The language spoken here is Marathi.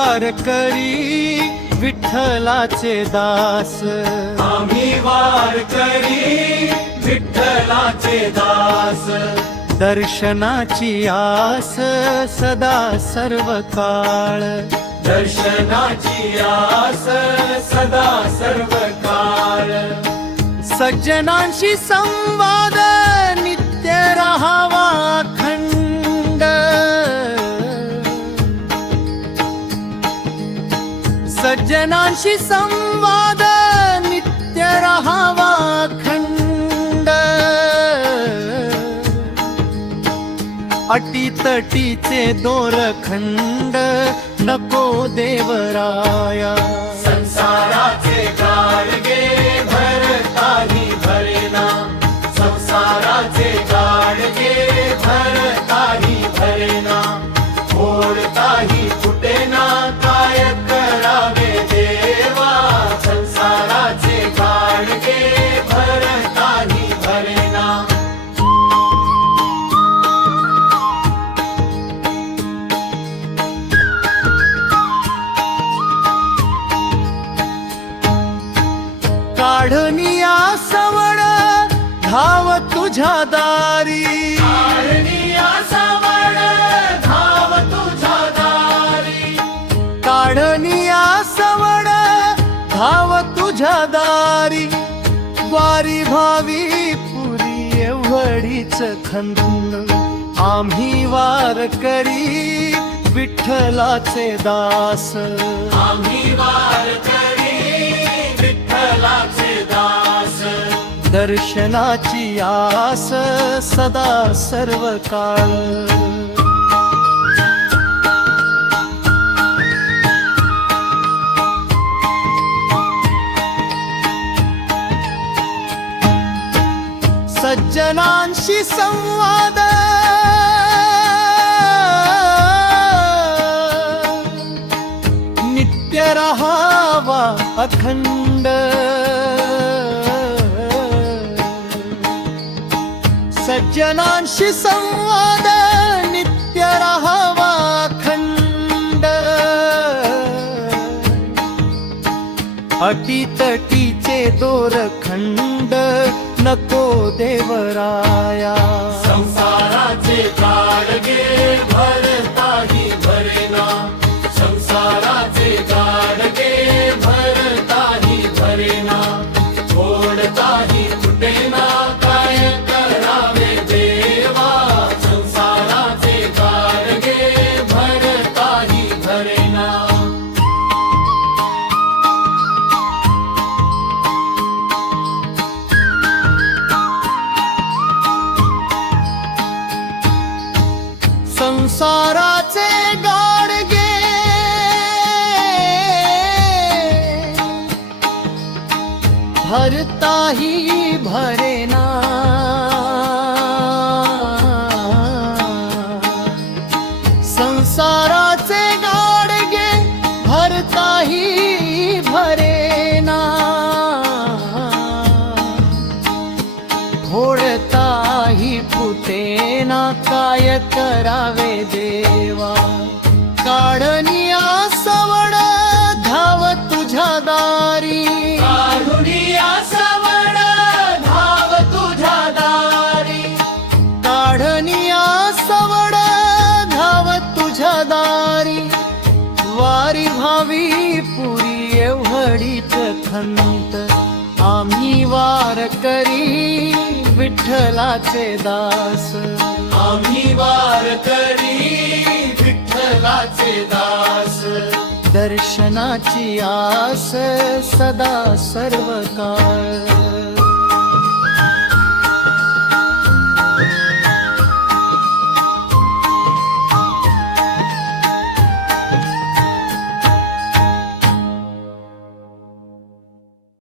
वारकरी विठ्ठलाचे दास, आम्ही वारकरी विठ्ठलाचे दास, दर्शनाची आस सदा सर्व काळ, दर्शनाची आस सदा सर्व काळ, सज्जनांशी संवाद नित्य राहावा अखंड, सज्जनांशी संवाद नित्य राहावा अखंड, अटीतटीचे दोरखंड नको देवराया, संसाराचे गाडगे भरताही भरेना, संसाराचे गाडगे भरताही भरेना, फोडताही फुटेना, काय करावे देवा, संसाराचे गाडगे भरताही भरेना. काढनिया सवड धाव तुझ्या दारी, काढनिया सवड धाव तुझ्या दारी, काढनिया सवड धाव तुझ्या दारी, वारी भावी पुरी एवढीच खंत, आम्ही वारकरी विठ्ठलाचे दास, आम्ही वारकरी विठ्ठलाचे दास, दर्शनाची आस सदा सर्व काळ, सज्जनांशी संवाद नित्य राहावा अखंड, सज्जनांशी संवाद नित्य राहावा अखंड, अटीतटीचे दोरखंड नको देवराया, संसाराचे गाडगे भरताही भरेना, संसाराचे गाडगे भरताही भरेना, फोडताही फुटेना, काय करावे देवा, संसाराचे गाडगे भरताही भरेना. संसाराचे गाडगे भरताही भरेना, संसाराचे गाडगे भरताही भरेना, फोडताही फुटेना, काय करावे देवा, काढनिया सवड धाव तुझ्या दारी, काढनिया सवड धाव तुझ्या दारी, काढनिया सवड धाव तुझ्या दारी, वारी भावी पुरी एवढीच खंत, आम्ही वारकरी विठ्ठलाचे दास, आम्ही वारकरी विठ्ठलाचे दास, दर्शनाची आस सदा सर्व काळ.